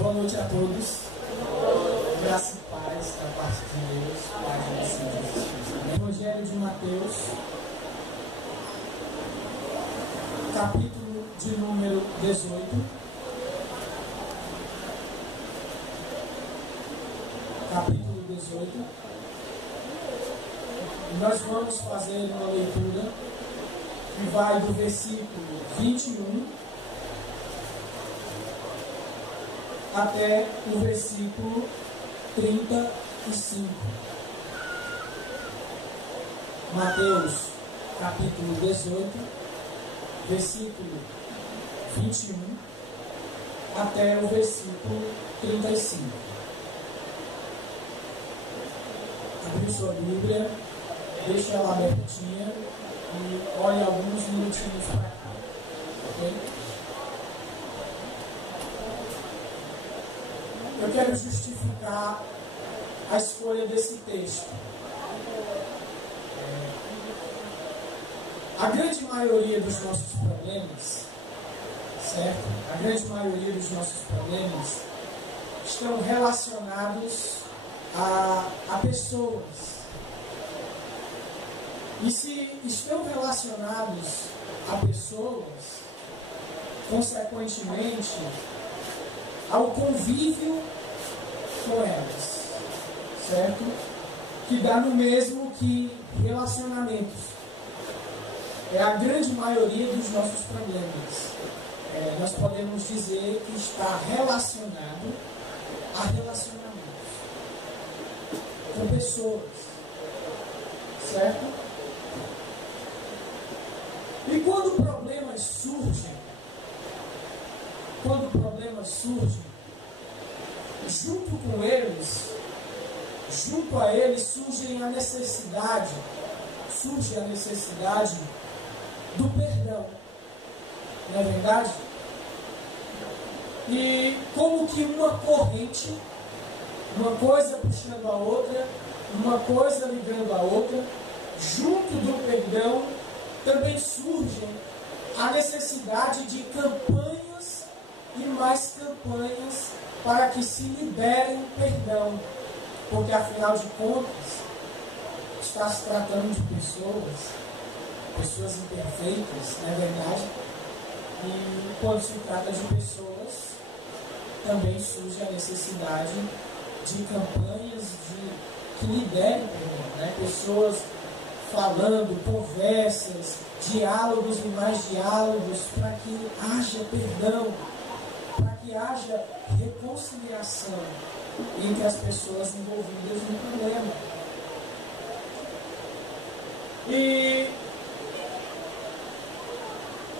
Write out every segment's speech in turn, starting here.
Boa noite a todos. Graça e paz da parte de Deus, Pai de nosso Senhor Jesus Cristo. Evangelho de Mateus, capítulo de número 18. Capítulo 18. Nós vamos fazer uma leitura que vai do versículo 21 até o versículo 35. Mateus, capítulo 18, versículo 21 até o versículo 35. Abriu sua Bíblia, deixa ela abertinha e olhe alguns minutinhos para cá. Ok? Eu quero justificar a escolha desse texto. A grande maioria dos nossos problemas, certo? A grande maioria dos nossos problemas estão relacionados a pessoas. E se estão relacionados a pessoas, consequentemente, ao convívio com elas, certo? Que dá no mesmo que relacionamentos. É a grande maioria dos nossos problemas. Nós podemos dizer que está relacionado a relacionamentos com pessoas, certo? E quando problemas surgem, junto com eles, junto a eles surge a necessidade do perdão, não é verdade? E como que uma corrente, uma coisa puxando a outra, uma coisa ligando a outra, junto do perdão também surge a necessidade de campanhas e mais campanhas para que se liberem perdão, porque afinal de contas está se tratando de pessoas imperfeitas, não é verdade? E quando se trata de pessoas, também surge a necessidade de campanhas que liberem perdão, né? Pessoas falando, conversas, diálogos e mais diálogos, para que haja perdão, para que haja reconciliação entre as pessoas envolvidas no problema. E,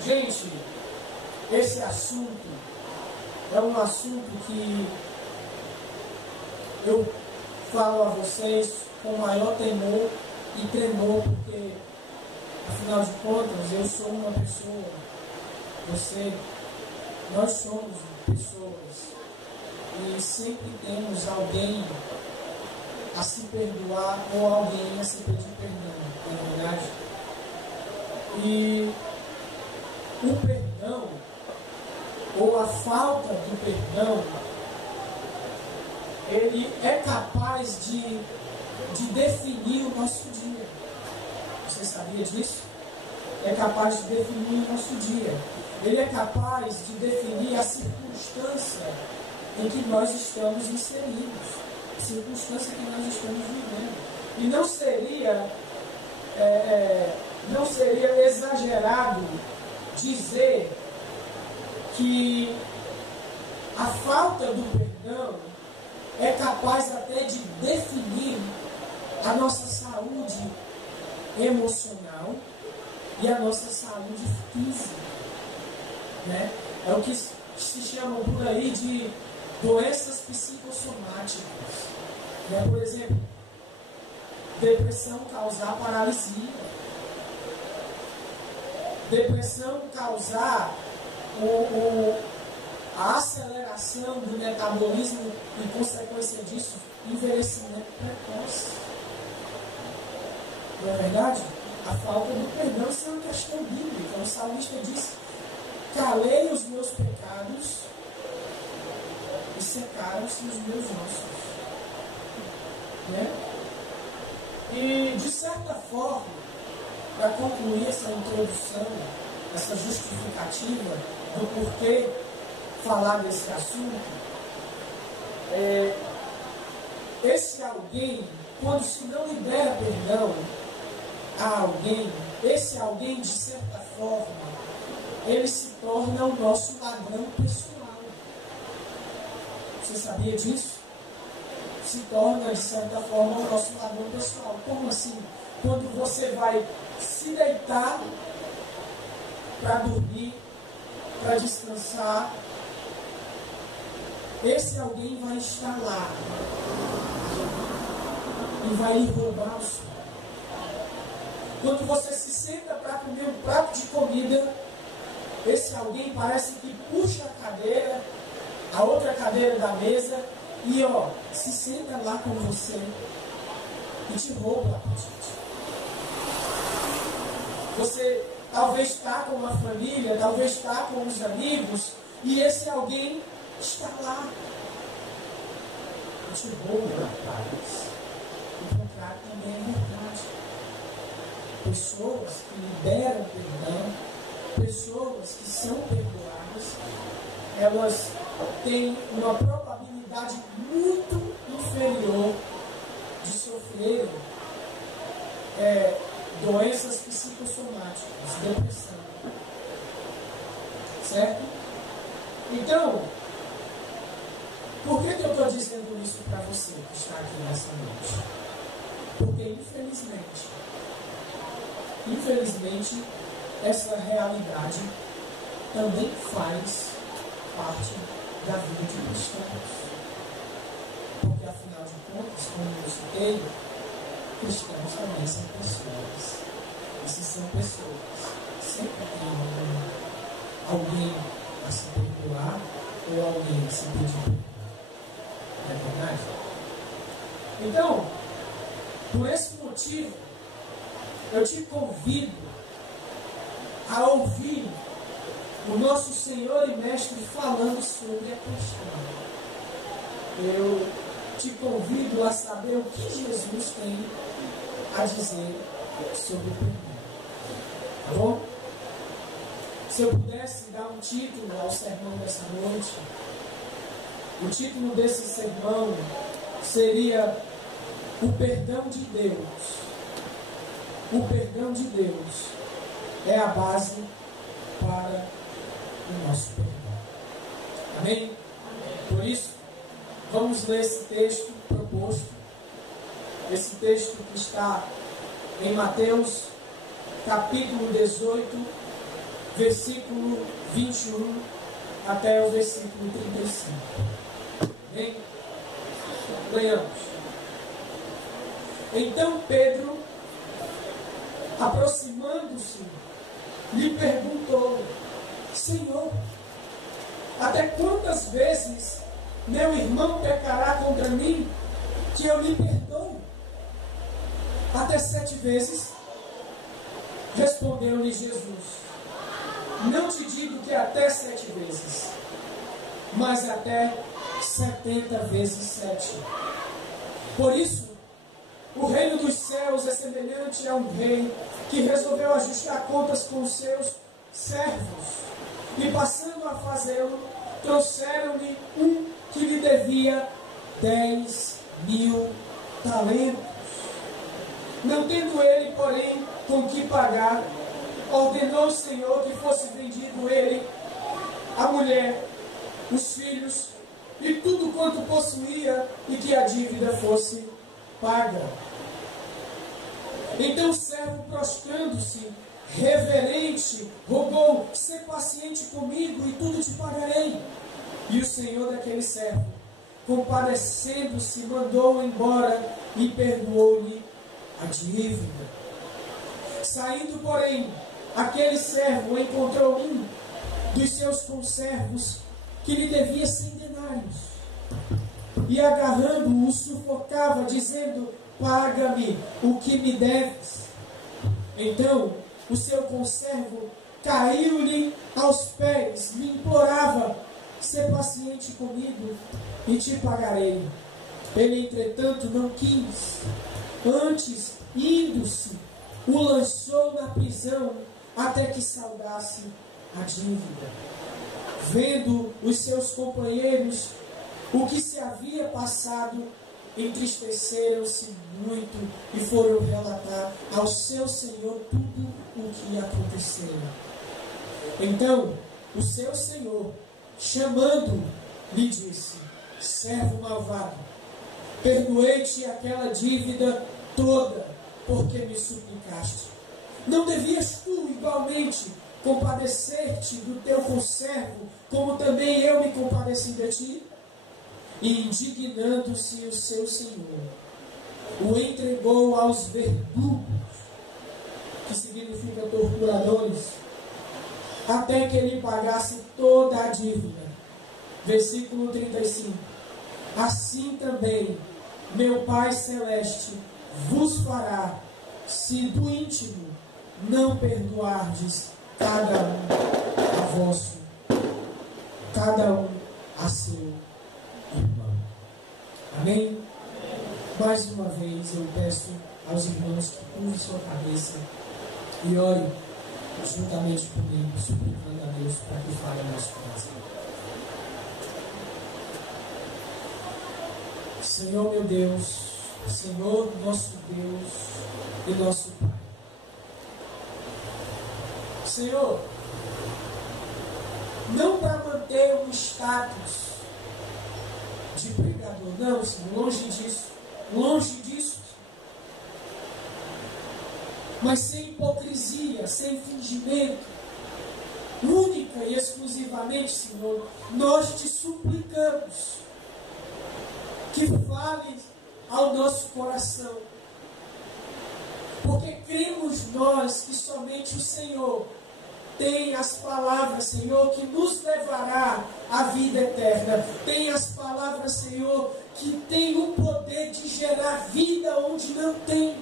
gente, esse assunto é um assunto que eu falo a vocês com maior temor e tremor, porque, afinal de contas, eu sou uma pessoa, nós somos pessoas, e sempre temos alguém a se perdoar ou alguém a se pedir perdão, não é verdade? E o perdão, ou a falta do perdão, ele é capaz de definir o nosso dia. Você sabia disso? É capaz de definir o nosso dia. Ele é capaz de definir a circunstância em que nós estamos inseridos, a circunstância que nós estamos vivendo. E não seria exagerado dizer que a falta do perdão é capaz até de definir a nossa saúde emocional e a nossa saúde física, né? É o que se chama por aí de doenças psicossomáticas, né? Por exemplo, depressão causar paralisia, depressão causar a aceleração do metabolismo e, consequência disso, envelhecimento precoce. Não é verdade? A falta do perdão, isso é uma questão bíblica. O salmista diz: calei os meus pecados e secaram-se os meus ossos. Né? E, de certa forma, para concluir essa introdução, essa justificativa do porquê falar desse assunto, esse alguém, quando se não libera perdão a alguém, esse alguém, de certa forma, ele se torna o nosso ladrão pessoal. Você sabia disso? Se torna, de certa forma, o nosso ladrão pessoal. Como assim? Quando você vai se deitar para dormir, para descansar, esse alguém vai estar lá e vai lhe roubar o sono. Quando você se senta para comer um prato de comida, esse alguém parece que puxa a cadeira, a outra cadeira da mesa, e se senta lá com você e te rouba o apetite. Você talvez está com uma família, talvez está com os amigos, e esse alguém está lá e te rouba a paz. O contrário também é verdade. Pessoas que liberam perdão, pessoas que são perdoadas, elas têm uma probabilidade muito inferior de sofrerem doenças psicossomáticas, depressão. Certo? Então, por que eu estou dizendo isso para você que está aqui nessa noite? Porque, infelizmente, essa realidade também faz parte da vida de cristãos. Porque, afinal de contas, como eu citei, cristãos também são pessoas. E se são pessoas, sempre tem alguém a se perdoar ou alguém a se pedir perdão. Não é verdade? Então, por esse motivo, eu te convido a ouvir o nosso Senhor e Mestre falando sobre a questão. Eu te convido a saber o que Jesus tem a dizer sobre o perdão. Tá bom? Se eu pudesse dar um título ao sermão dessa noite, o título desse sermão seria O Perdão de Deus. O perdão de Deus é a base para o nosso perdão. Amém? Por isso, vamos ler esse texto proposto. Esse texto que está em Mateus, capítulo 18, versículo 21 até o versículo 35. Amém? Leamos. Então Pedro, aproximando-se, lhe perguntou: Senhor, até quantas vezes meu irmão pecará contra mim, que eu lhe perdoo? Até 7 vezes? Respondeu-lhe Jesus: Não te digo que até 7 vezes, mas até 70 vezes 7. Por isso, o reino dos céus é semelhante a um rei que resolveu ajustar contas com os seus servos. E passando a fazê-lo, trouxeram-lhe um que lhe devia 10.000 talentos. Não tendo ele, porém, com que pagar, ordenou o Senhor que fosse vendido ele, a mulher, os filhos e tudo quanto possuía, e que a dívida fosse paga. Então o servo, prostrando-se, reverente, rogou: Sê paciente comigo e tudo te pagarei. E o senhor daquele servo, compadecendo-se, mandou-o embora e perdoou-lhe a dívida. Saindo, porém, aquele servo encontrou um dos seus conservos que lhe devia 100 denários. E agarrando-o, sufocava, dizendo: Paga-me o que me deves. Então o seu conservo caiu-lhe aos pés, lhe implorava: sê paciente comigo e te pagarei. Ele, entretanto, não quis. Antes, indo-se, o lançou na prisão até que saldasse a dívida. Vendo os seus companheiros o que se havia passado, entristeceram-se muito e foram relatar ao seu senhor tudo o que acontecera. Então, o seu senhor, chamando, lhe disse: servo malvado, perdoei-te aquela dívida toda, porque me suplicaste. Não devias tu, igualmente, compadecer-te do teu conservo, como também eu me compadeci de ti? E, indignando-se o seu senhor, o entregou aos verdugos, que significa torturadores, até que ele pagasse toda a dívida. Versículo 35. Assim também meu Pai Celeste vos fará, se do íntimo não perdoardes cada um a seu irmão. Amém? Mais uma vez eu peço aos irmãos que curvem sua cabeça e orem juntamente comigo, suplicando a Deus para que fale o nosso coração. Senhor meu Deus, Senhor nosso Deus e nosso Pai. Senhor, não para manter um status de pregador, não, Senhor, longe disso, mas sem hipocrisia, sem fingimento, única e exclusivamente, Senhor, nós te suplicamos que fale ao nosso coração, porque cremos nós que somente o Senhor tem as palavras, Senhor, que nos levará à vida eterna. Tem as palavras, Senhor, que tem o poder de gerar vida onde não tem.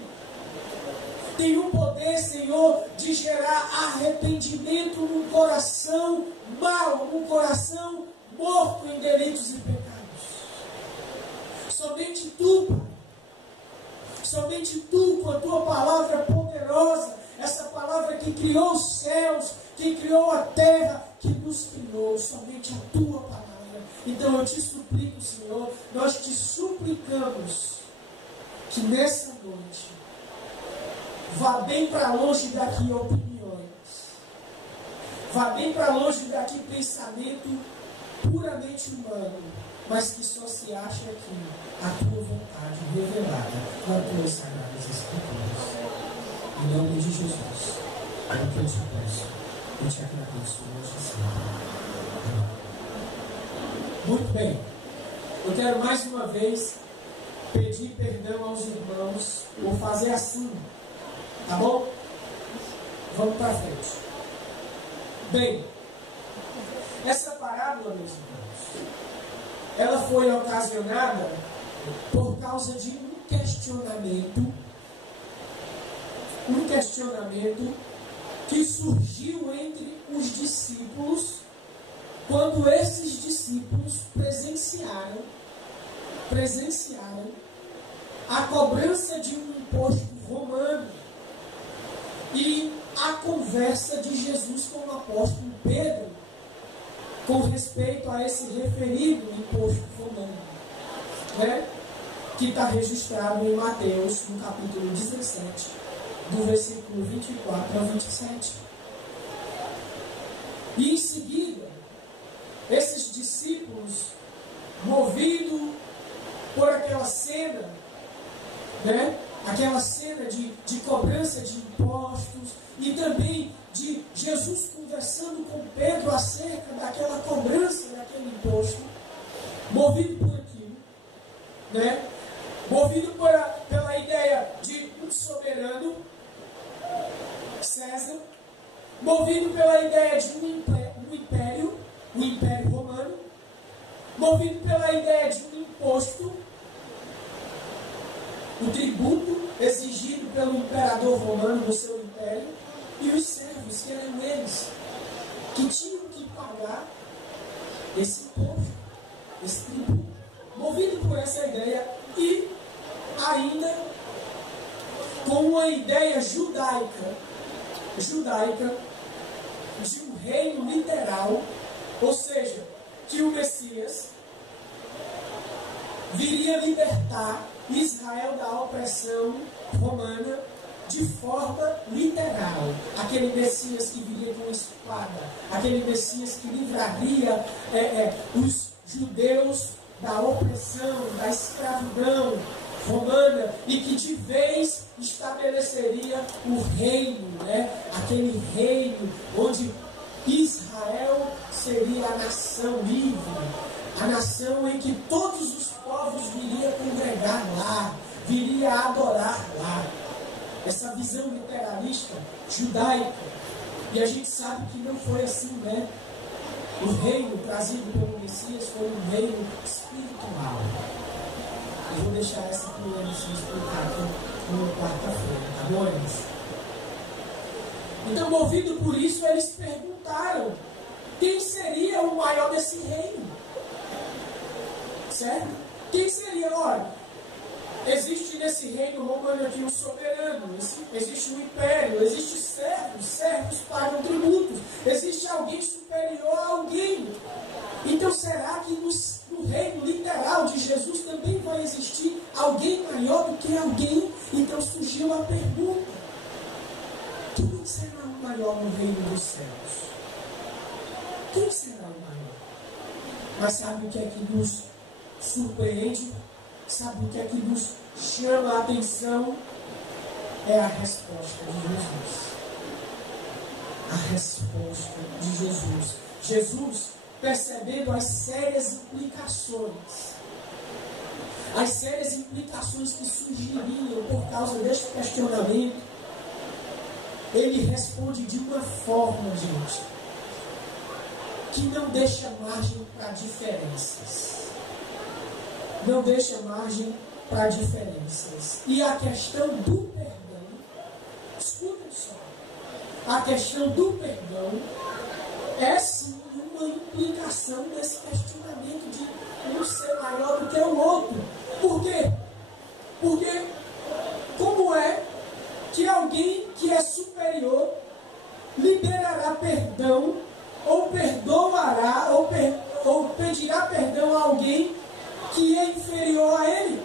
Tem o poder, Senhor, de gerar arrependimento num coração mau, num coração morto em delitos e pecados. Somente Tu, Pai. Somente Tu, com a Tua palavra poderosa, essa palavra que criou os céus, que criou a terra, que nos criou, somente a Tua palavra. Então eu te suplico, Senhor, nós te suplicamos que nessa noite vá bem para longe daqui opiniões, vá bem para longe daqui pensamento puramente humano, mas que só se acha aqui a Tua vontade revelada nas Tuas sagradas Escrituras. Em nome de Jesus, é o que eu te peço e te agradeço hoje, Senhor. Muito bem, eu quero mais uma vez pedir perdão aos irmãos por fazer assim, tá bom? Vamos para frente. Bem, essa parábola, meus irmãos, ela foi ocasionada por causa de um questionamento que surgiu entre os discípulos quando esses discípulos presenciaram a cobrança de um imposto romano e a conversa de Jesus com o apóstolo Pedro com respeito a esse referido imposto romano, né? Que está registrado em Mateus, no capítulo 17, do versículo 24 ao 27. E em seguida, esses discípulos, movidos por aquela cena, né? Aquela cena de cobrança de impostos e também de Jesus conversando com Pedro acerca daquela cobrança daquele imposto, movido por aquilo, né? Movido pela ideia de um soberano, César, movido pela ideia de um império, o Império Romano, movido pela ideia de um imposto, o tributo exigido pelo imperador romano no seu império, e os servos, que eram eles, que tinham que pagar esse imposto, esse tributo. Movido por essa ideia e ainda com uma ideia judaica de um reino literal, ou seja, que o Messias viria libertar Israel da opressão romana de forma literal. Aquele Messias que viria com espada, aquele Messias que livraria os judeus da opressão, da escravidão romana e que de vez estabeleceria o reino, aquele reino onde Israel seria a nação livre, a nação em que todos os povos viriam congregar lá, viria adorar lá. Essa visão literalista judaica. E a gente sabe que não foi assim, né? O reino trazido pelo Messias foi um reino espiritual. Eu vou deixar essa primeira lição explicar aqui na quarta-feira, tá bom, irmãos? Então, movido por isso, eles perguntaram quem seria o maior desse reino. Certo? Quem seria? Olha, existe nesse reino romano aqui um soberano, existe um império, existe servos pagam tributos, existe alguém superior a alguém. Então será que no reino literal de Jesus também vai existir alguém maior do que alguém? Então surgiu a pergunta: quem será o maior no reino dos céus? Quem será o maior? Mas sabe o que é que nos surpreende? Sabe o que é que nos chama a atenção? É a resposta de Jesus. A resposta de Jesus. Jesus, percebendo as sérias implicações que surgiriam por causa deste questionamento, ele responde de uma forma, gente, que não deixa margem para diferenças. Não deixa margem para diferenças. E a questão do perdão, escutem só, a questão do perdão é sim uma implicação desse questionamento de um ser maior do que o outro. Por quê? Porque como é que alguém que é superior liberará perdão, ou perdoará, ou pedirá perdão a alguém que é inferior a ele?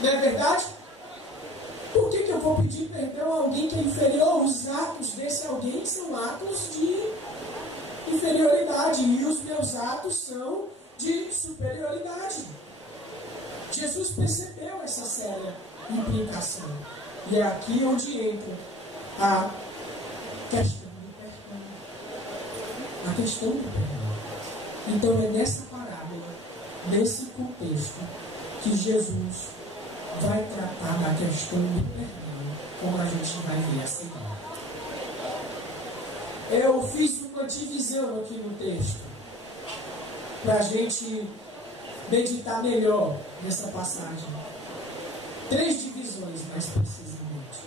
Não é verdade? Por que eu vou pedir perdão a alguém que é inferior? Os atos desse alguém são atos de inferioridade e os meus atos são de superioridade. Jesus percebeu essa séria implicação. E é aqui onde entra a questão do perdão. A questão do perdão. Então é nessa parábola, nesse contexto, que Jesus vai tratar da questão do perdão, como a gente vai ver a seguir. Eu fiz uma divisão aqui no texto, para a gente meditar melhor nessa passagem. 3 divisões, mais precisamente.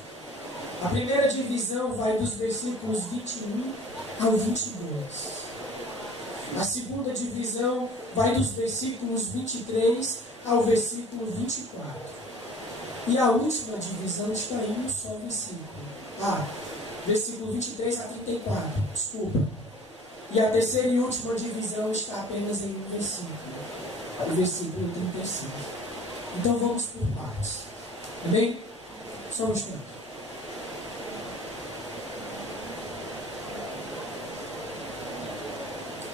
A primeira divisão vai dos versículos 21 ao 22. A segunda divisão vai dos versículos 23 ao versículo 24. E a última divisão está em um só versículo. Versículo 23 a 34, desculpa. E a terceira e última divisão está apenas em um versículo. O versículo 35. Então vamos por partes. Amém? Só um instante.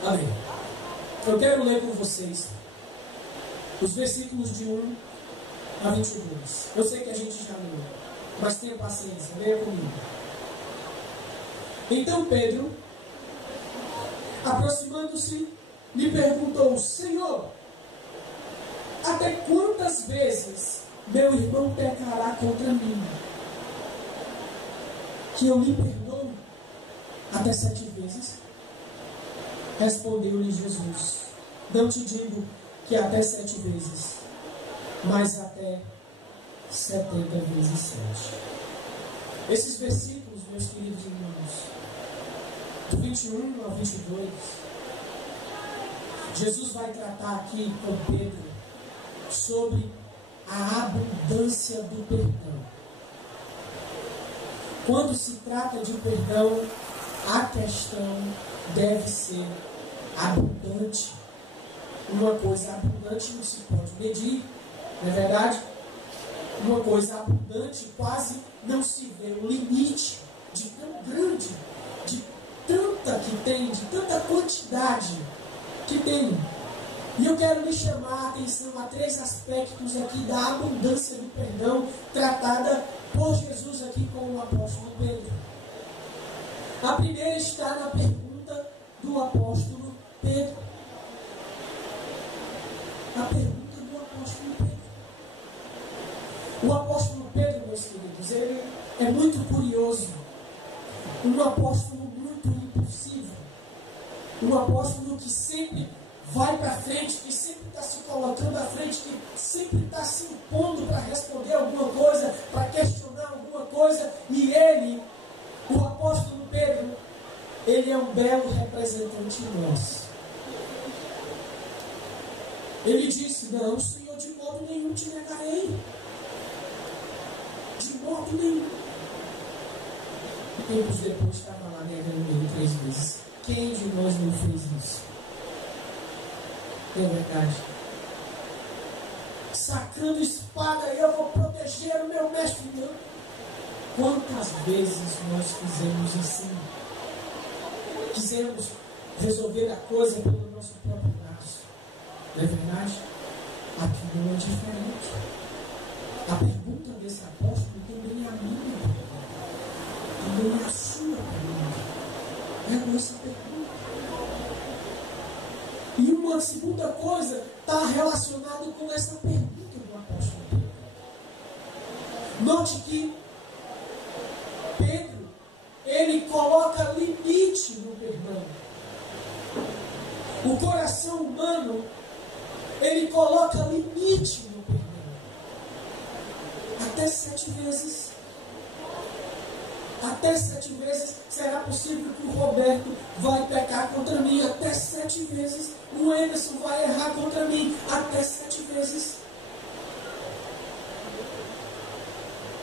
Amém. Eu quero ler com vocês os versículos de 1 a 22. Eu sei que a gente já leu, mas tenha paciência, leia comigo. Então Pedro, aproximando-se, lhe perguntou: Senhor, até quantas vezes meu irmão pecará contra mim, que eu lhe perdoo? Até 7 vezes? Respondeu-lhe Jesus: Não te digo que até 7 vezes, mas até 70 vezes 7. Esses versículos, meus queridos irmãos, do 21 ao 22, Jesus vai tratar aqui com Pedro sobre a abundância do perdão. Quando se trata de perdão, a questão deve ser abundante. Uma coisa abundante não se pode medir, não é verdade? Uma coisa abundante quase não se vê o limite de tão grande, de tanta que tem, de tanta quantidade que tem. E eu quero lhe chamar a atenção a 3 aspectos aqui da abundância do perdão tratada por Jesus aqui com o apóstolo Pedro. A primeira está na pergunta do apóstolo Pedro. A pergunta do apóstolo Pedro. O apóstolo Pedro, meus queridos, ele é muito curioso. Um apóstolo muito impulsivo. Um apóstolo que sempre vai para frente, que sempre está se colocando à frente, que sempre está se impondo para responder alguma coisa, para questionar alguma coisa. E ele, o apóstolo Pedro, ele é um belo representante nosso. Ele disse: não, Senhor, de modo nenhum te negarei. De modo nenhum. Tempos depois estava lá negando ele 3 vezes. Quem de nós não fez isso? É verdade. Sacando espada, eu vou proteger o meu mestre. Não. Quantas vezes nós fizemos assim? Quisemos resolver a coisa pelo nosso próprio braço. Não é verdade? Aqui não é diferente. A pergunta desse apóstolo também é a minha pergunta. Também é a sua pergunta. É a nossa pergunta. E uma segunda coisa está relacionada com essa pergunta do apóstolo Pedro. Note que Pedro, ele coloca limite no perdão. O coração humano, ele coloca limite no perdão. Até 7 vezes. Até 7 vezes será possível que o Roberto vai pecar contra mim. Até 7 vezes o Emerson vai errar contra mim. Até 7 vezes.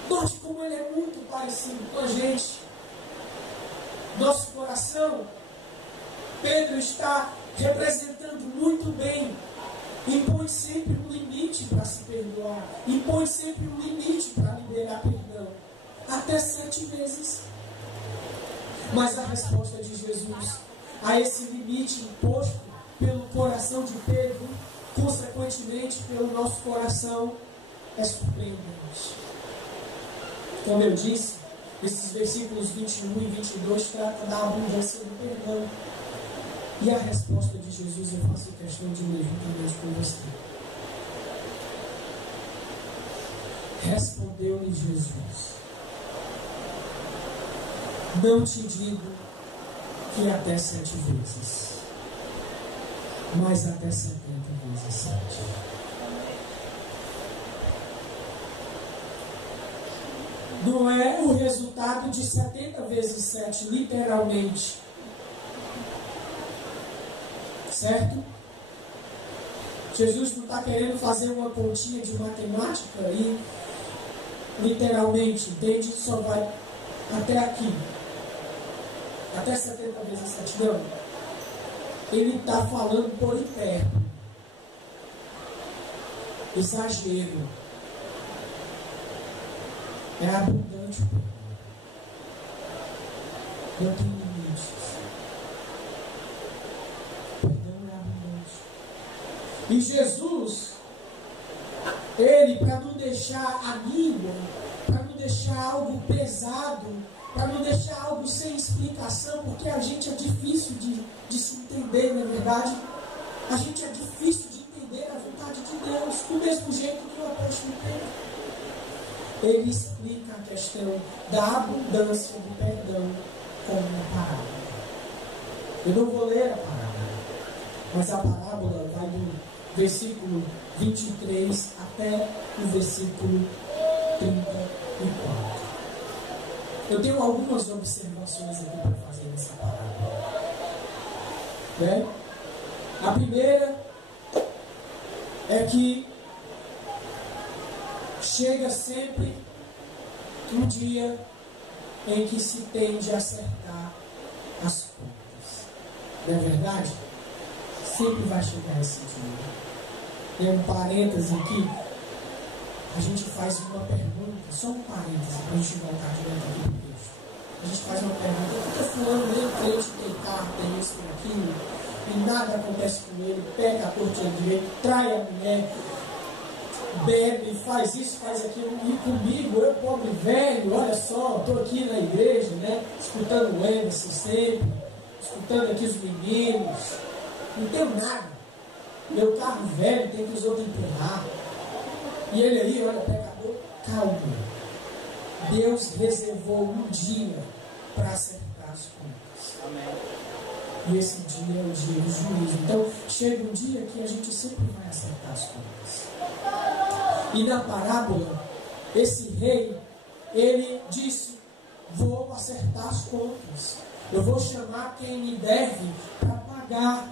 Note como ele é muito parecido com a gente. Nosso coração, Pedro está representando muito bem. Impõe sempre um limite para se perdoar. Impõe sempre um limite para liberar perdão. Até 7 vezes. Mas a resposta de Jesus a esse limite imposto pelo coração de Pedro, consequentemente pelo nosso coração, é surpreendente. Como eu disse, esses versículos 21 e 22 tratam da abundância do perdão. E a resposta de Jesus eu faço questão de ler juntamente com você. Respondeu-lhe Jesus: não te digo que até 7 vezes, mas até 70 vezes 7. Não é o resultado de 70 vezes 7, literalmente. Certo? Jesus não está querendo fazer uma continha de matemática e, literalmente, entende? Só vai até aqui. Até 70 vezes 7. Não. Ele está falando por interno. Exagero. É abundante. Não tem limites. Perdão é abundante. E Jesus, ele, para não deixar a língua, para não deixar algo pesado, para não deixar algo sem explicação, porque a gente é difícil de se entender, na verdade. A gente é difícil de entender a vontade de Deus, do mesmo jeito que o apóstolo Pedro. Ele explica a questão da abundância do perdão com uma parábola. Eu não vou ler a parábola, mas a parábola vai do versículo 23 até o versículo 34. Eu tenho algumas observações aqui para fazer nessa parábola. Né? A primeira é que chega sempre um dia em que se tende a acertar as contas. Não é verdade? Sempre vai chegar esse dia. Tem um parêntese aqui. A gente faz uma pergunta, só um parêntese, para a gente voltar direto aqui para o texto. A gente faz uma pergunta: por que fulano nem crente, tem carro, tem isso, tem aquilo, e nada acontece com ele, peca a torta direito, trai a mulher, bebe, faz isso, faz aquilo, e comigo, eu pobre velho, olha só, estou aqui na igreja, né, escutando o Emerson sempre, escutando aqui os meninos, não tenho nada, meu carro velho tem que os outros empurrar, e ele aí, olha, pecador, calma, Deus reservou um dia para acertar as contas. Amém. E esse dia é o dia do juízo. Então, chega um dia que a gente sempre vai acertar as contas. E na parábola, esse rei, ele disse: vou acertar as contas. Eu vou chamar quem me deve para pagar.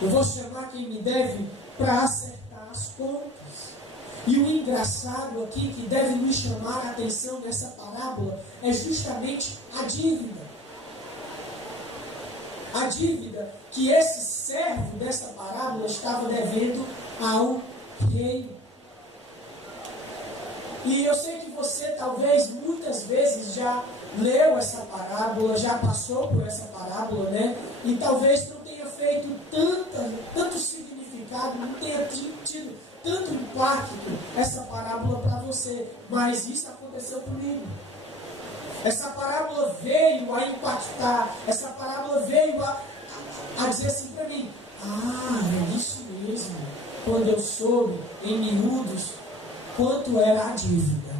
Eu vou chamar quem me deve para acertar as contas. E o engraçado aqui, que deve nos chamar a atenção nessa parábola, é justamente a dívida. A dívida que esse servo dessa parábola estava devendo ao rei. E eu sei que você talvez muitas vezes já leu essa parábola, já passou por essa parábola, né? E talvez não tenha feito tanto significado, não tenha tido tanto impacto essa parábola para você. Mas isso aconteceu comigo. Essa parábola veio a impactar, essa parábola veio a dizer assim para mim: ah, é isso mesmo. Quando eu soube, em miúdos, quanto era a dívida.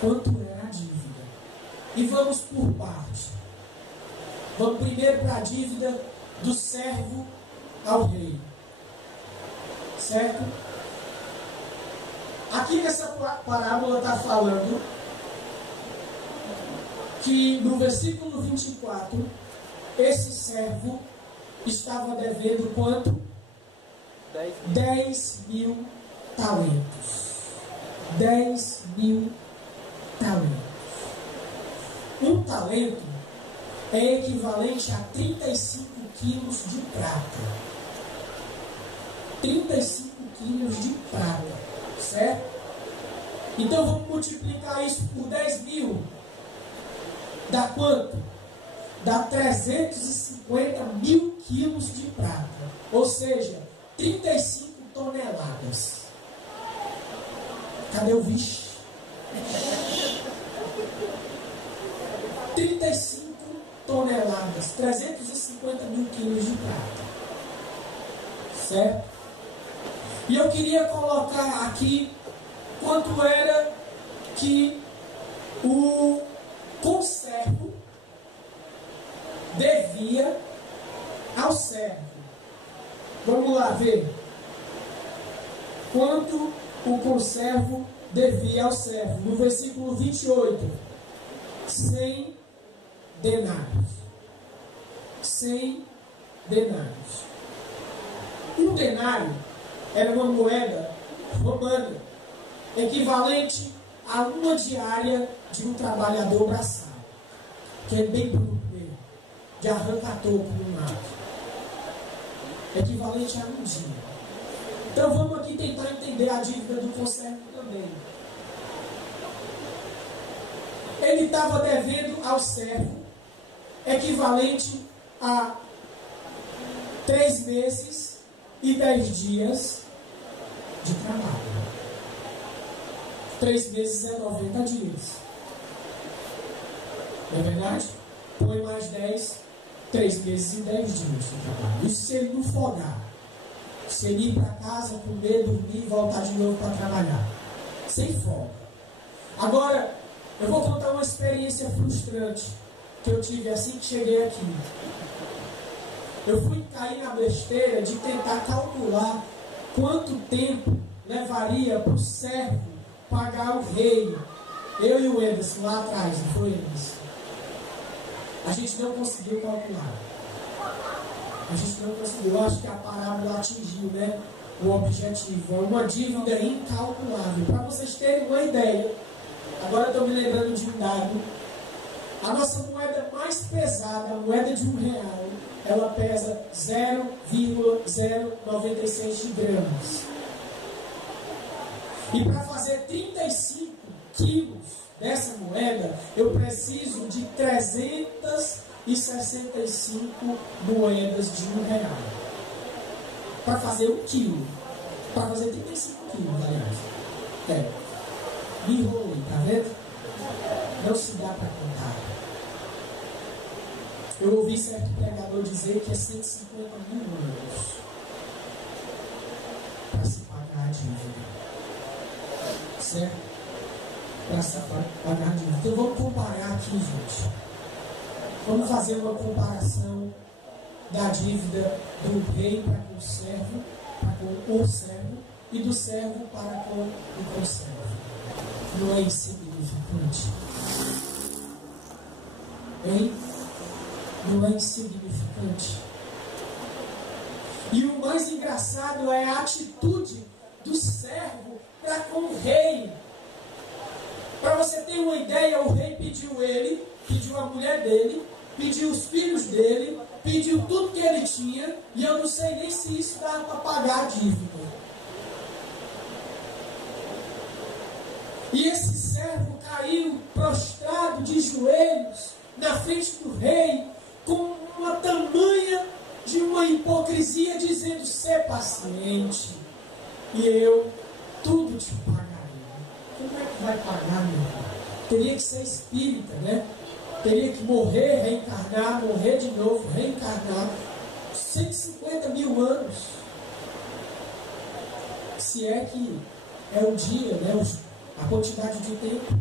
Quanto era a dívida. E vamos por parte. Vamos primeiro para a dívida do servo ao rei. Certo? Aqui nessa parábola está falando que no versículo 24, esse servo estava devendo quanto? 10 mil talentos. 10 mil talentos. Um talento é equivalente a 35 quilos de prata. 35 quilos de prata. Certo? Então vamos multiplicar isso por 10 mil. Dá quanto? Dá 350 mil quilos de prata. Ou seja, 35 toneladas. Cadê o vixe? 35 toneladas. 350 mil quilos de prata. Certo? E eu queria colocar aqui quanto era que o conservo devia ao servo. Vamos lá ver. Quanto o conservo devia ao servo. No versículo 28. 100 denários. 100 denários. Um denário era uma moeda romana, equivalente a uma diária de um trabalhador braçal, que é bem bruto mesmo, de arranca-toco no mato. Equivalente a um dia. Então vamos aqui tentar entender a dívida do conservo também. Ele estava devendo ao servo equivalente a 3 meses e 10 dias de trabalho. 3 meses é 90 dias. Não é verdade? Põe mais 10, 3 meses e 10 dias de trabalho. Isso se ele não folgar. Se ele ir para casa, comer, dormir e voltar de novo para trabalhar. Sem folga. Agora, eu vou contar uma experiência frustrante que eu tive assim que cheguei aqui. Eu fui cair na besteira de tentar calcular quanto tempo levaria para o servo pagar o rei. Eu e o Emerson lá atrás, não foi, Emerson? A gente não conseguiu calcular. A gente não conseguiu. Eu acho que a parábola atingiu, né, o objetivo. É uma dívida incalculável. Para vocês terem uma ideia, agora eu estou me lembrando de um dado. A nossa moeda mais pesada, a moeda de R$1, ela pesa 0,096 gramas. E para fazer 35 quilos dessa moeda, eu preciso de 365 moedas de R$1. Para fazer 1 quilo. Para fazer 35 quilos, aliás. Me enrolei, tá vendo? Não se dá para contar. Eu ouvi certo pregador dizer que é 150 mil anos para se pagar a dívida. Certo? Para se pagar a dívida. Então vamos comparar aqui, gente. Vamos fazer uma comparação da dívida do rei para com o servo, e do servo para com o conservo. Não é insignificante? Hein? Não é insignificante? E o mais engraçado é a atitude do servo para com o rei. Para você ter uma ideia, o rei pediu a mulher dele, pediu os filhos dele, pediu tudo que ele tinha, e eu não sei nem se isso dá para pagar a dívida. E esse servo caiu prostrado de joelhos na frente do rei, com uma tamanha de uma hipocrisia, dizendo: ser paciente, e eu tudo te pagarei. Como é que vai pagar, meu irmão? Teria que ser espírita, né? Teria que morrer, reencarnar, morrer de novo, reencarnar. 150 mil anos. Se é que é o dia, né? A quantidade de tempo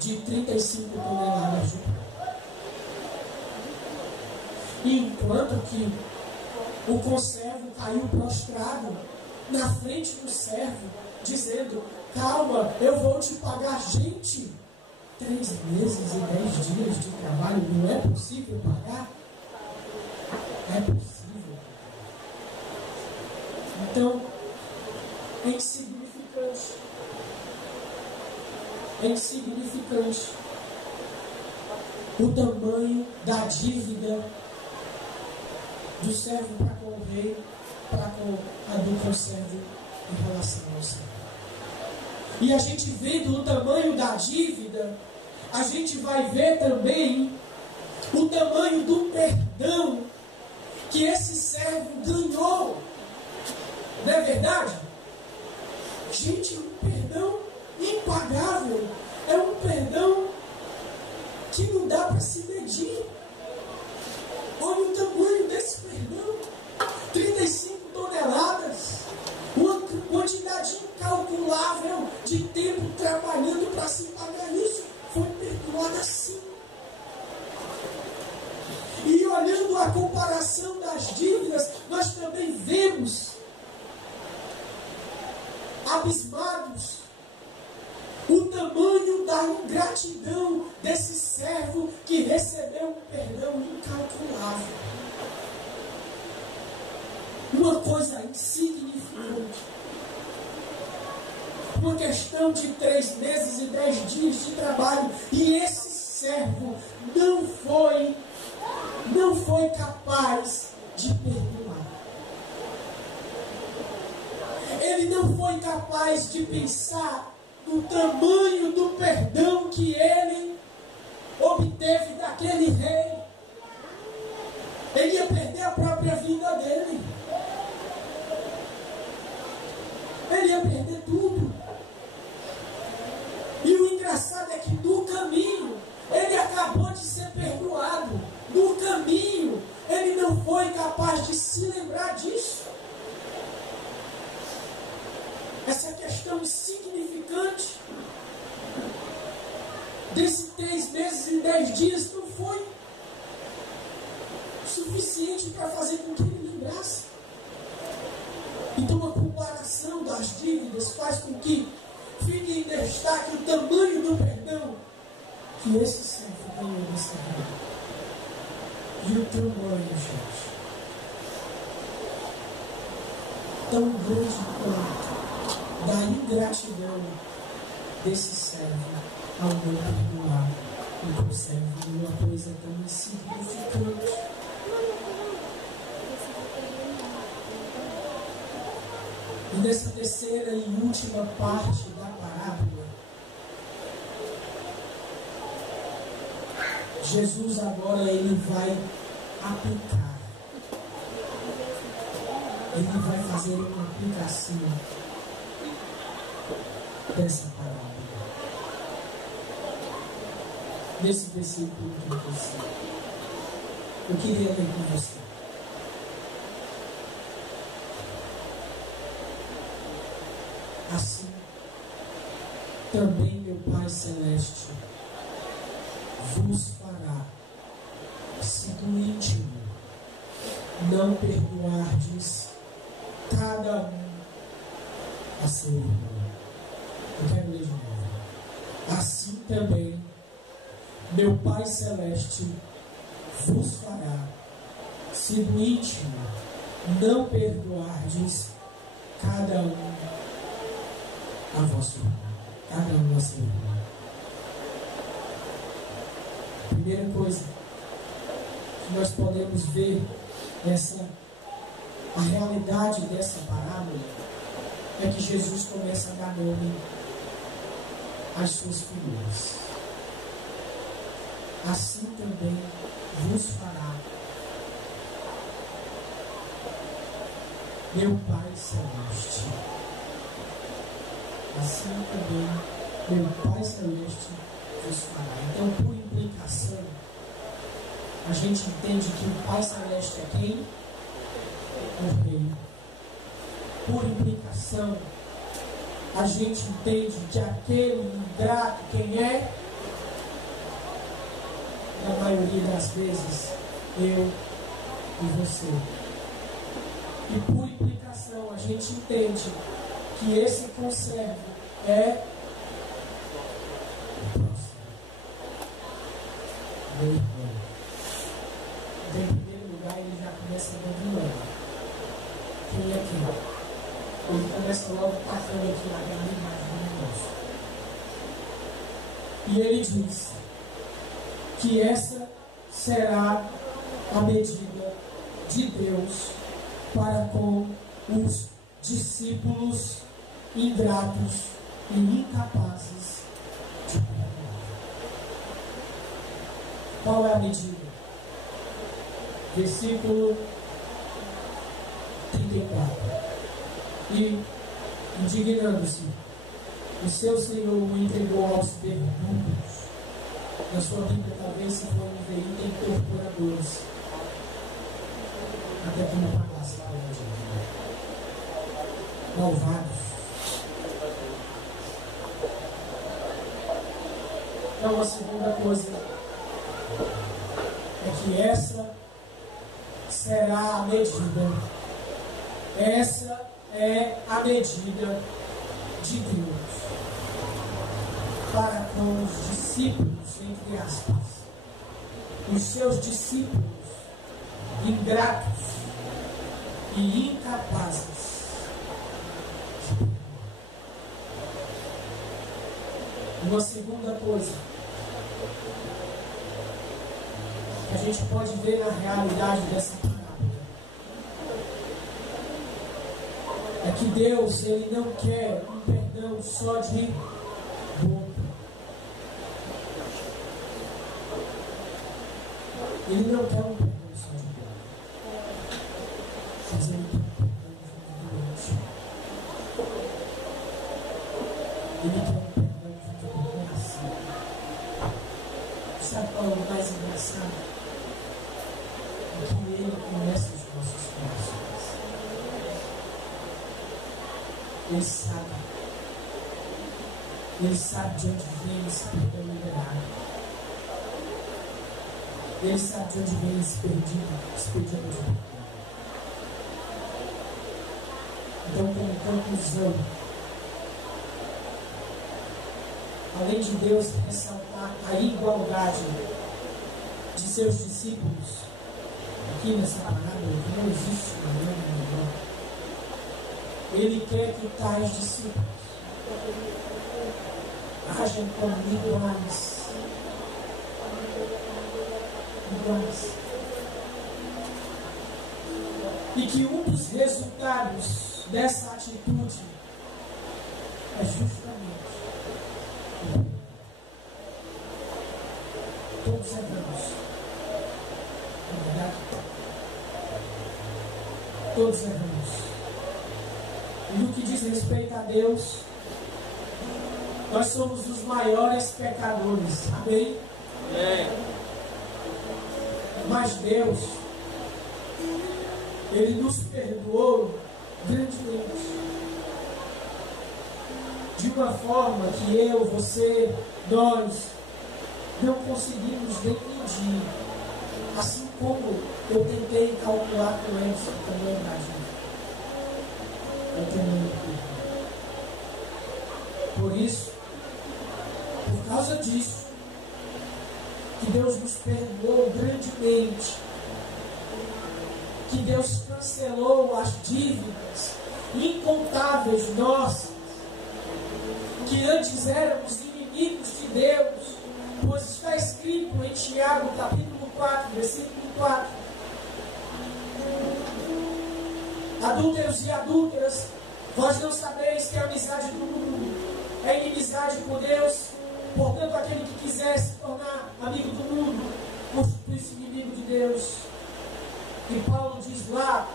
de 35 toneladas de pó. Enquanto que o conservo caiu prostrado na frente do servo, dizendo: calma, eu vou te pagar. Gente, 3 meses e 10 dias de trabalho, não é possível pagar? É possível. Então, é insignificante. É insignificante o tamanho da dívida do servo para com o rei, para com a do conservo em relação ao servo. E a gente vendo o tamanho da dívida, a gente vai ver também o tamanho do perdão que esse servo ganhou. Não é verdade? Gente, um perdão impagável. É um perdão que não dá para se medir. Olha o tamanho desse perdão. 35 toneladas. Uma quantidade incalculável de tempo trabalhando para se pagar isso. Foi perdoado assim. E olhando a comparação das dívidas, nós também vemos, abismados, o tamanho da ingratidão desse servo que recebeu um perdão incalculável. Uma coisa insignificante. Uma questão de 3 meses e 10 dias de trabalho. E esse servo não foi capaz de perdoar. Ele não foi capaz de pensar no tamanho do perdão que ele obteve daquele rei. Ele ia perder a própria vida dele. Ele ia perder tudo. E o engraçado é que no caminho, ele acabou de ser perdoado. No caminho, ele não foi capaz de se lembrar disso. Essa questão insignificante desse 3 meses e 10 dias não foi suficiente para fazer com que ele lembrasse. Então a comparação das dívidas faz com que fique em destaque o tamanho do perdão que esse servo ganhou desse rei. E o tamanho, gente, tão grande quanto da ingratidão desse servo ao não perdoar o servo, uma coisa tão insignificante. E nessa terceira e última parte da parábola, Jesus agora ele vai aplicar. Ele vai fazer uma aplicação dessa parábola. Nesse versículo 35. Eu queria ler com você. Assim, também meu Pai Celeste vos fará, se do íntimo não perdoardes cada um a seu irmão. Eu quero ler de novo. Assim também meu Pai Celeste vos fará, se do íntimo não perdoardes cada um a vosso irmão, cada um a seu irmão. Primeira coisa que nós podemos ver a realidade dessa parábola é que Jesus começa a dar nome às suas figuras. Assim também vos fará meu Pai Celeste. Assim também meu Pai Celeste vos fará. Então, por implicação, a gente entende que o Pai Celeste é quem? O Rei. Por implicação, a gente entende que aquele ingrato, quem é? Na maioria das vezes, eu e você. E por implicação, a gente entende que esse conservo é o próximo. Meu irmão. Então, em primeiro lugar, ele já começa dando nome. Quem é quem? Ele começa logo tacando aqui na realidade do negócio. E ele diz que essa será a medida de Deus para com os discípulos ingratos e incapazes de perdoar. Qual é a medida? Versículo 34. E, indignando-se, o seu Senhor o entregou aos verduгos. Na sua Bíblia, talvez, se for um veículo, tem torturadores, até que não pagasse a pena de vida. Malvados. Então, a segunda coisa é que essa será a medida. Essa é a medida de Deus para com os discípulos, entre aspas, os seus discípulos ingratos e incapazes. Uma segunda coisa que a gente pode ver na realidade dessa parábola é que Deus, ele não quer um perdão só de boca. Ele não quer um perdão só de boca, mas ele quer um perdão de coração. Ele quer um perdão de coração. Sabe qual é o mais engraçado? É que ele conhece os nossos corações. Ele sabe de onde vem esse perdão liberado. Ele sabe de onde vem esse pedido de perdão. Então, como conclusão, além de Deus ressaltar a igualdade de seus discípulos aqui nessa parábola que não existe problema nenhum. Ele quer que tais discípulos hajam como iguais. E que um dos resultados dessa atitude é justamente todos erramos. É verdade? Todos erramos. E no que diz respeito a Deus, nós somos os maiores pecadores. Amém? Amém. Mas Deus, Ele nos perdoou grandemente. De uma forma que eu, você, nós não conseguimos nem medir. Assim como eu tentei calcular com eles, eu também imagino. Eu tenho por isso, por causa disso, que Deus nos perdoou grandemente, que Deus cancelou as dívidas incontáveis nossas, que antes éramos inimigos de Deus, pois está escrito em Tiago, capítulo 4, versículo 4: adúlteros e adúlteras, vós não sabeis que a amizade do mundo é inimizade com Deus? Portanto, aquele que quiser se tornar amigo do mundo, constitui-se inimigo de Deus. E Paulo diz lá,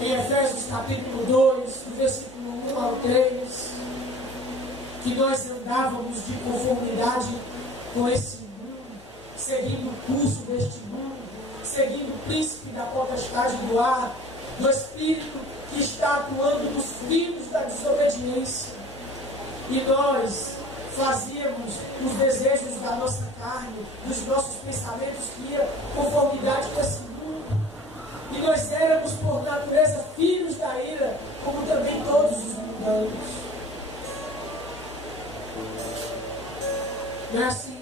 em Efésios capítulo 2, do versículo 1 ao 3, que nós andávamos de conformidade com esse mundo, seguindo o curso deste mundo, seguindo o príncipe da potestade do ar, do Espírito que está atuando nos filhos da desobediência. E nós fazíamos os desejos da nossa carne, dos nossos pensamentos que iam conformidade com esse mundo. E nós éramos, por natureza, filhos da ira, como também todos os mundanos. Não é assim?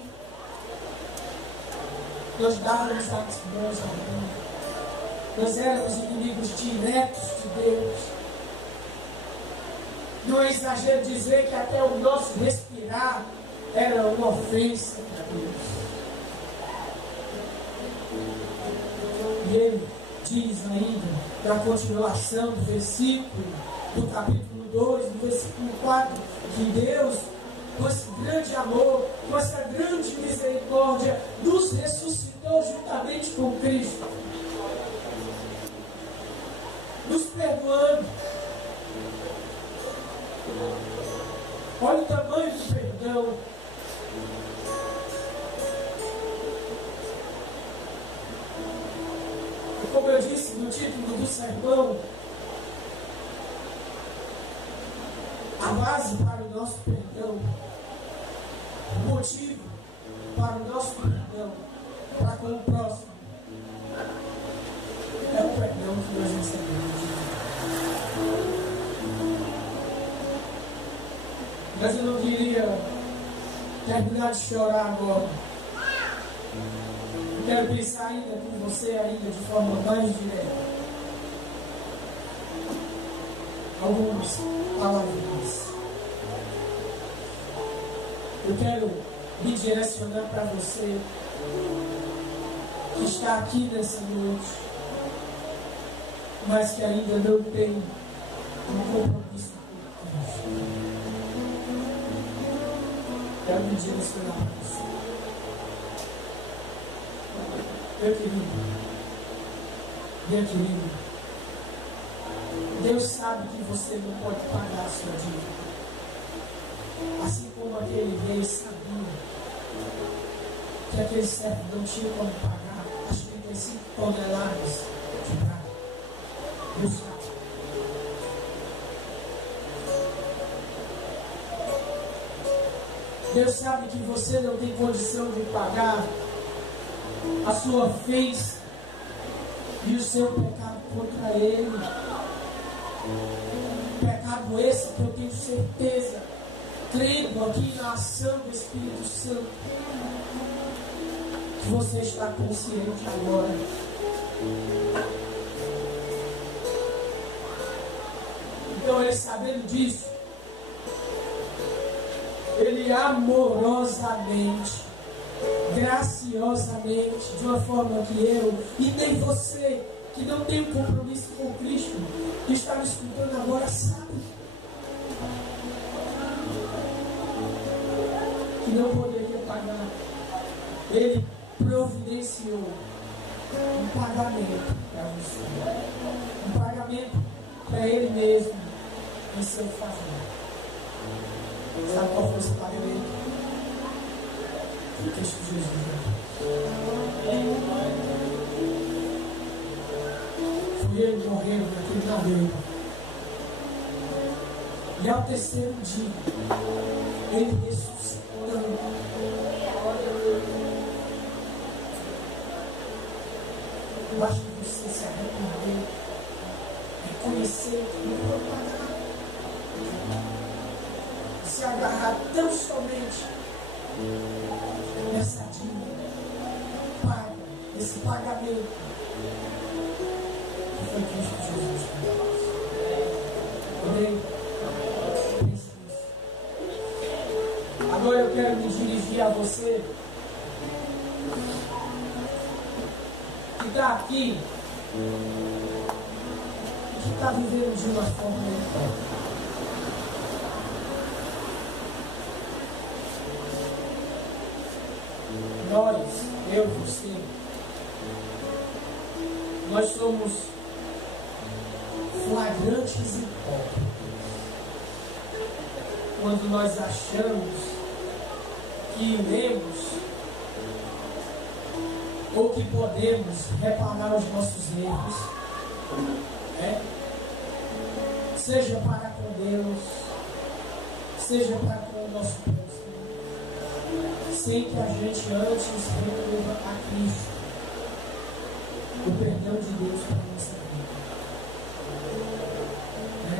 Nós dávamos as mãos ao mundo. Nós éramos inimigos diretos de Deus. Não é exagero dizer que até o nosso respirar era uma ofensa para Deus. E ele diz ainda, na continuação do versículo, do capítulo 2, do versículo 4, que Deus, com esse grande amor, com essa grande misericórdia, nos ressuscitou juntamente com Cristo, nos perdoando. Olha o tamanho do perdão. E como eu disse no título do sermão, a base para o nosso perdão, o motivo para o nosso perdão para com o próximo, é o perdão que nós recebemos. Mas eu não queria terminar de chorar agora. Eu quero pensar ainda com você ainda de forma mais direta. Algumas palavras. Eu quero me direcionar para você que está aqui nessa noite, mas que ainda não tem um compromisso com Cristo. Quero me direcionar para você. Meu querido, minha querida, Deus sabe que você não pode pagar a sua dívida. Assim como aquele rei sabia que aquele servo não tinha como pagar as 35 toneladas de prata. Deus sabe. Deus sabe que você não tem condição de pagar a sua ofensa e o seu pecado contra Ele. Pecado esse que eu tenho certeza, crendo aqui na ação do Espírito Santo, que você está consciente agora. Então ele, sabendo disso, ele amorosamente, graciosamente, de uma forma que eu e nem você, que não tem um compromisso com Cristo, que está me escutando agora, sabe que não poderia pagar. Ele providenciou um pagamento para você, um pagamento para ele mesmo em seu favor. Sabe qual foi esse pagamento? O Cristo Jesus. Foi ele morrendo naquele madeiro. E ao terceiro dia, ele ressuscitando. Eu acho que você se arrepender, reconhecer que não foi pagar, se agarrar tão somente nessa dívida, paga, esse pagamento que foi Cristo Jesus por nós. Amém? Pense nisso. Agora eu quero me dirigir a você que está aqui, que está vivendo de uma forma imprópria. Nós, eu, você, nós somos flagrantes hipócritas quando nós achamos que iremos ou que podemos reparar os nossos erros, né? Seja para com Deus, seja para com o nosso próximo, sem que a gente antes recorra a Cristo, o perdão de Deus para a nossa vida. Né?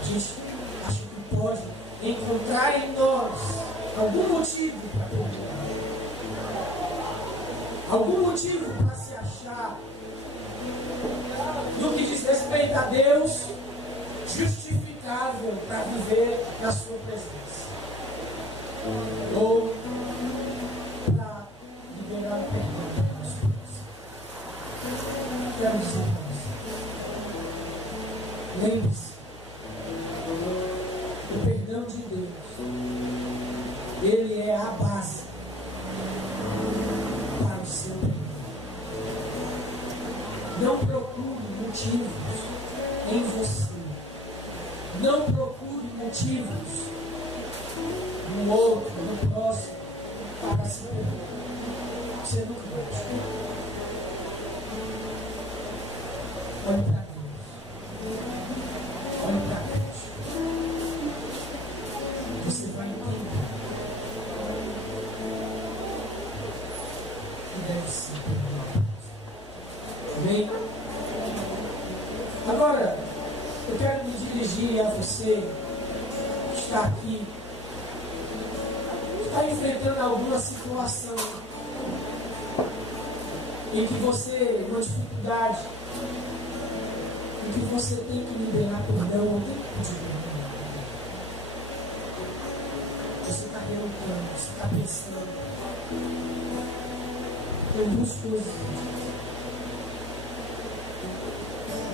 A gente acha que pode encontrar em nós algum motivo para perdoar, algum motivo para se achar, no que diz respeito a Deus, justificável para viver na sua presença, ou para liberar o perdão para nós. Quero dizer para você, lembre-se, o perdão de Deus, ele é a base para o seu perdão. Não procure motivos em você. Não procure motivos no outro, no próximo, para se perdoar. Você nunca vai achar. Olhe para Deus. Olhe para Deus. Você vai entender que deve ser perdoado. Amém? Agora, eu quero me dirigir a você que está aqui, que está enfrentando alguma situação em que você, uma dificuldade, em que você tem que liberar perdão, ou tem que pedir perdão. Você está relutando, você está pensando. Tem duas coisas.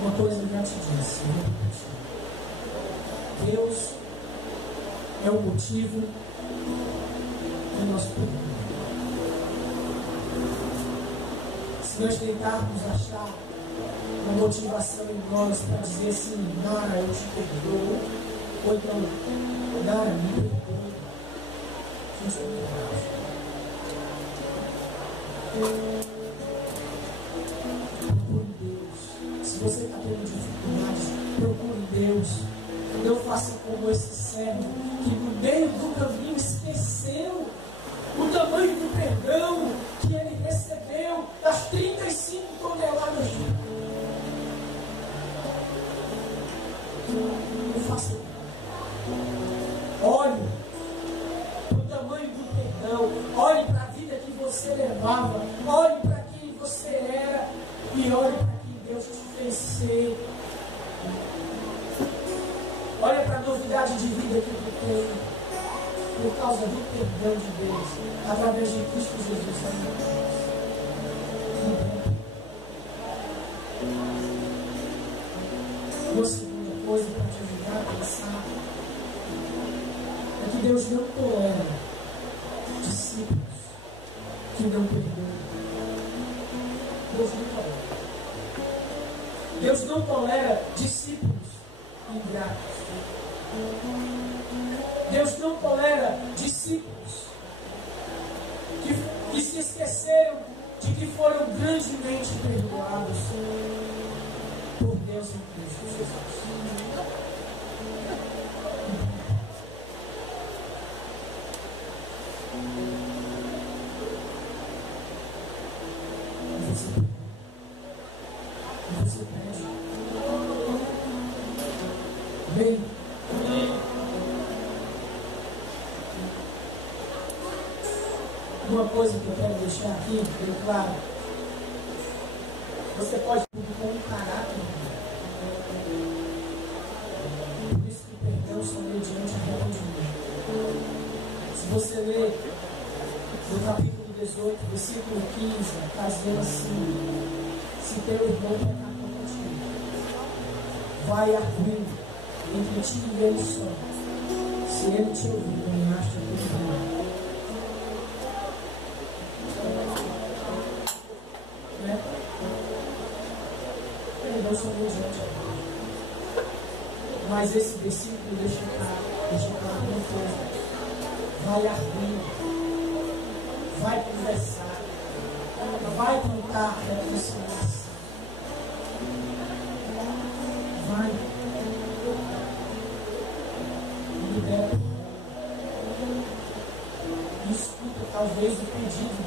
Uma coisa eu já te disse, eu vou repetir. Deus é o motivo do nosso perdão. Se nós tentarmos achar uma motivação em nós para dizer assim, Nara, eu te perdoo, ou então, Nara, me perdoe, a gente não procure Deus. Se você está tendo dificuldades, procure Deus. Não faça como esse servo que no meio do caminho esqueceu o tamanho do perdão que ele recebeu das 35 toneladas de ouro. Não faça isso. Olhe para o tamanho do perdão. Olhe para a vida que você levava. Olhe para quem você E olhe para quem Deus te fez ser. Olha para a novidade de vida que tu tem, por causa do perdão de Deus, através de Cristo Jesus. Uma segunda coisa para te ajudar a pensar é que Deus não tolera discípulos que não perdoam. Deus não tolera. Deus não tolera discípulos ingratos. Deus não tolera discípulos que se esqueceram de que foram grandemente perdoados por Deus em Cristo Jesus. Você pede. Bem, uma coisa que eu quero deixar aqui bem claro: você pode tudo com um caráter, por isso que o perdão só mediante arrependimento. Se você ler no capítulo 18, versículo 15, está dizendo assim: se teu irmão pecar contra ti, vai arguindo entre ti e ele só. Se ele te ouvir, ganhaste o perdão. Perdão só mediante a. Mas esse versículo deixa claro uma coisa: vai arguindo, vai conversar, vai tentar reconciliação. Vai. Libera. Escuta talvez o pedido